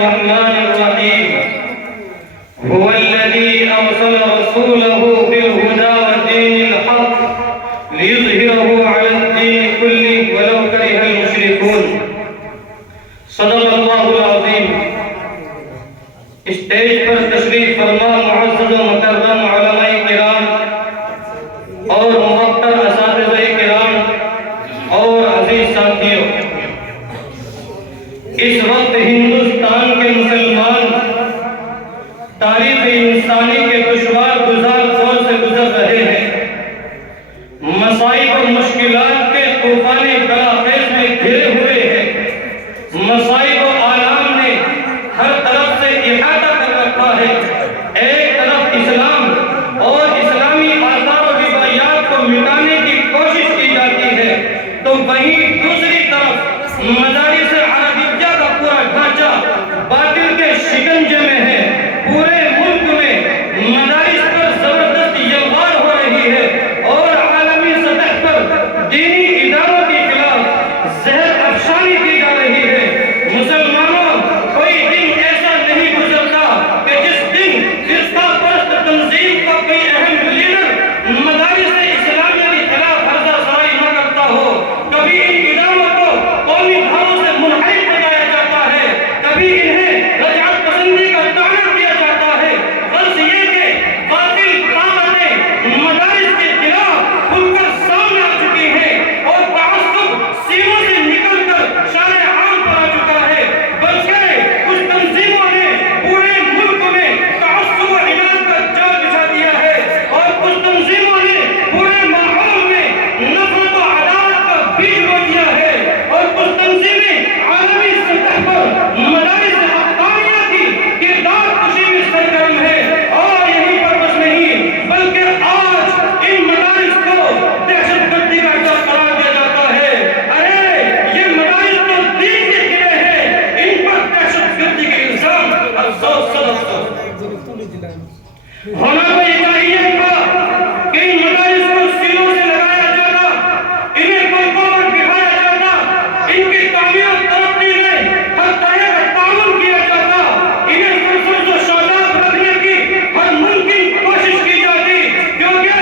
الرحمن الرحيم هو الذي أرسل رسوله بالهدى ودين الحق ليظهره على الدين كله ولو كره المشركون. صدق اللہ العظیم. اسٹیج پر تشریف فرما معزز و مکرم علماء کرام اور محترم اساتذہ کرام اور عزیز ساتھیوں، اس وقت ہندوستان کے مسلمان تاریخ انسانی کے دشوار گزار دور سے گزر رہے ہیں. مصائب اور مشکلات کے طوفان بلاخیز میں گھرے ہوئے ہیں. مصائب و آلام نے ہر طرف سے احاطہ کر رکھا ہے. ایک طرف اسلام اور اسلامی آثار و روایات کو مٹانے کی کوشش کی جاتی ہے، تو وہیں دوسری طرف مدارس عربیہ کا پورا ڈھانچہ باطل کے شکنجے میں ہے. پورے ملک میں مدارس پر زبردست یلغار ہو رہی ہے اور عالمی سطح پر دینی اداروں کے خلاف زہر افشانی کی جا رہی ہے. مسلمانوں، کوئی دن ایسا نہیں گزرتا کہ جس دن فرقہ پرست تنظیم کا کوئی اہم لیڈر مدارس اسلامیہ کے خلاف ہردہ سرائی نہ کرتا ہو. کبھی ان اداروں کو قومی دھاروں سے منحرف بنایا جاتا ہے، کبھی انہیں رجعت پسندی کا طعنہ دیا جاتا ہے. غرض یہ کہ باطل طاقتیں مدارس کے خلاف کھل کر سامنے آ چکی ہیں اور تعصب سینوں سے نکل کر شارع عام پر آ چکا ہے. بلکہ کچھ تنظیموں نے پورے ملک میں تعصب و عناد کا جال بچھا دیا ہے اور کچھ تنظیموں نے پورے ماحول میں نفرت و عداوت کا بیج بو دیا ہے اور کچھ تنظیمیں عالمی سطح پر مدارس حقانیہ کی کردار کشی میں سرگرم ہے. اور یہی پر بس نہیں، بلکہ آج ان مدارس کو دہشت گردی کا اڈہ قرار دیا جاتا ہے. ارے یہ مدارس تو دین کے قلعے ہیں، ان پر دہشت گردی کے الزام افسوس ہونا تو یہ چاہیے تھا کہ ان مدارس کو سینوں سے لگایا جاتا، انہیں کوئی قوت دکھایا جاتا، ان کی تعمیر و ترقی میں ہر طرح کا تعاون کیا جاتا، انہیں سرسبز و شاداب رکھنے کی ہر ممکن کوشش کی جاتی. کیونکہ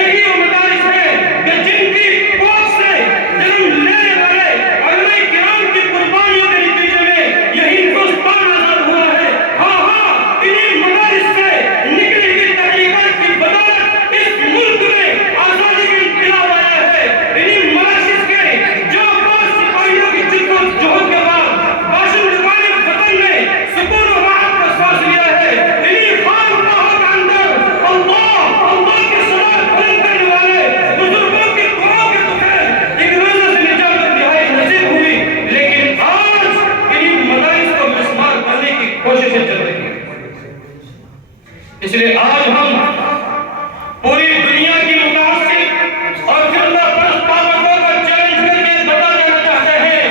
یہی وہ مدارس ہیں کہ جن کی کوکھ سے جنم لینے والے علماء کرام کی قربانیوں کے نتیجے میں یہی ہندوستان آزاد ہوا ہے. ہاں ہاں، انہیں مدارس سے نکلی ہوئی تحریکات کی بدولت اس ملک میں آزادی کا انقلاب آیا ہے. انہیں مراکز کے جو بعض سپاہیوں کی جد و جہد کے بعد باشندگان وطن میں سکون و راحت کا سانس لیا ہے. انہیں خانقاہوں کے اندر اللہ کی صدا بلند کرنے والے بزرگوں کی دعاؤں کے بغیر ایک روزہ سے نجات و رہائی نصیب ہوئی. لیکن آج انہیں مدارس کو مسمار کرنے کی کوششیں چل رہی ہیں. اس لیے آج ہم پوری دنیا کی متعصب اور فرقہ پرست طاقتوں کا چیلنج کر کے بتا دینا چاہتے ہیں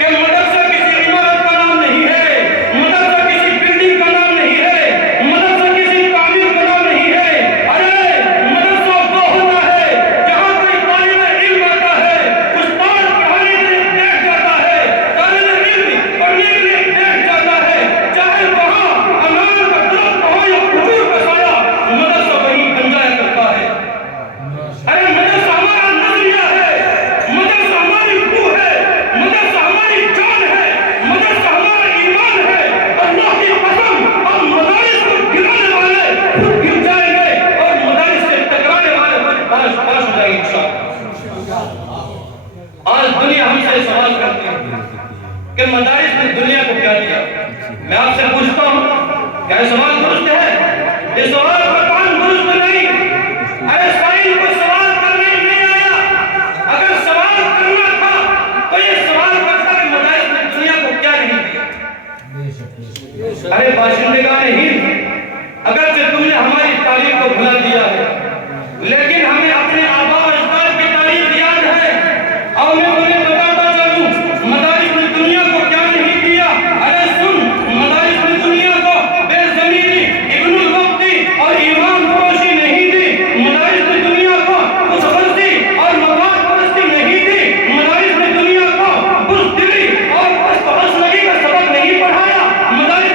کہ مدرسہ کسی عمارت کا نام نہیں ہے، مدرسہ کسی بلڈنگ کا نام نہیں ہے، مدرسہ کسی تعمیر کا نام نہیں ہے. ارے مدرسہ وہ ہوتا ہے جہاں کوئی طالب علم آتا ہے، استاد پڑھانے کے لیے بیٹھ جاتا ہے، طالب علم پڑھنے کے لیے بیٹھ جاتا ہے، چاہے وہاں انار کا درخت ہو یا کھجور کا سایہ، مدرسہ وہیں بن جایا کرتا ہے. ارے مدرسہ ہمارا نظریہ ہے، مدرسہ ہماری روح ہے، مدرسہ ہماری جان ہے، مدرسہ ہمارا ایمان ہے. اللہ کی قسم، ہم مدارس کو گرانے والے خود گر جائیں گے اور مدارس سے ٹکرانے والے خود پاس ہو جائیں گے انشاءاللہ. آج دنیا ہم سے سوال کرتی ہے کہ مدارس نے دنیا کو کیا دیا. میں آپ سے پوچھتا ہوں، کیا یہ سوال درست ہے؟ یہ سوال قطعاً درست نہیں. ارے سائل کو سوال کرنے نہیں آیا. اگر سوال کرنا تھا تو یہ سوال کرتا کہ مدارس نے دنیا کو کیا نہیں دیا. ارے باشندگان ہند، اگرچہ تم نے ہماری تاریخ کو بھلا دیا ہے، لیکن ہمیں اپنے آباء و اجداد کی تاریخ یاد ہے. اور میں تمہیں بتاتا چلوں مدارس نے دنیا کو کیا نہیں دیا. ارے سن، مدارس نے دنیا کو بے زمینی، ابن الوقتی اور ایمان فروشی نہیں دی. مدارس نے دنیا کو خوشغرضی اور مفاد پرستی نہیں دی. مدارس نے دنیا کو بزدلی اور پست حسلگی کا سبق نہیں پڑھایا. مدارس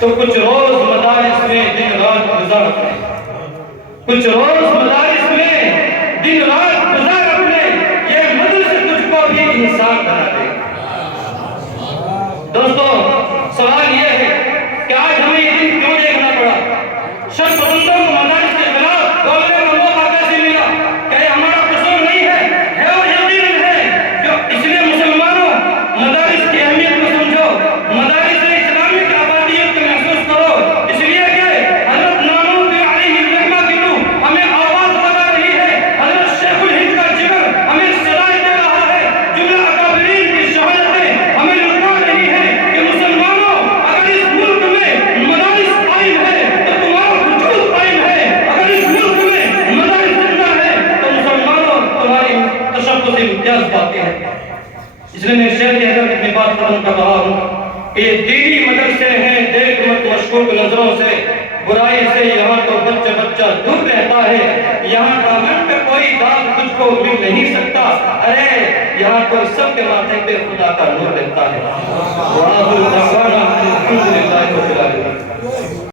تو کچھ روز مدارس میں دن رات گزار اپنے، کچھ روز مدارس میں دن رات گزار اپنے، یہ مدرسے تجھ کو بھی انسان بنا دے۔ دوستو سوال یہ ہے کہ آج ہمیں یہ دن کیوں دیکھنا پڑا؟ شخص پسندوں کو مدارس کے خلاف بولنے کا موقع کیسے ملا؟ کہ یہ ہمارا قصور نہیں ہے اور یقیناً ہے کہ اس لیے مسلمانوں مدارس کی اہمیت کو سمجھو، مدارس اسلامی کی آبادیت کو محسوس کرو، اس لیے کہ حضرت نانوت علیہ الرحمہ کی روح ہمیں آواز لگا رہی ہے، حضرت شیخ الہند کا جگر ہمیں صدائے دے رہا ہے، جملہ اکابرین کی شہادتیں ہمیں لٹا رہی ہے کہ مسلمانوں اگر اس ملک میں مدارس قائم ہے تو تمہارا وجود قائم ہے، اگر اس ملک میں مدارس زندہ ہے تو مسلمانوں تمہاری تشخص امتیاز پاتے ہیں۔ اس لیے میں شیخ کی حضرت اپنی بات ختم کر رہا ہوں کہ یہ دینی مدرسے ہیں، دیکھ مت مشکوک نظروں سے، برائی سے یہاں تو بچہ بچہ دور رہتا ہے، یہاں دامن پہ کوئی داغ تجھ کو مل نہیں سکتا، ارے یہاں تو سب کے ماتھے پہ خدا کا نور رہتا ہے۔ وآخر دعوانا الحمدللہ رب العالمین۔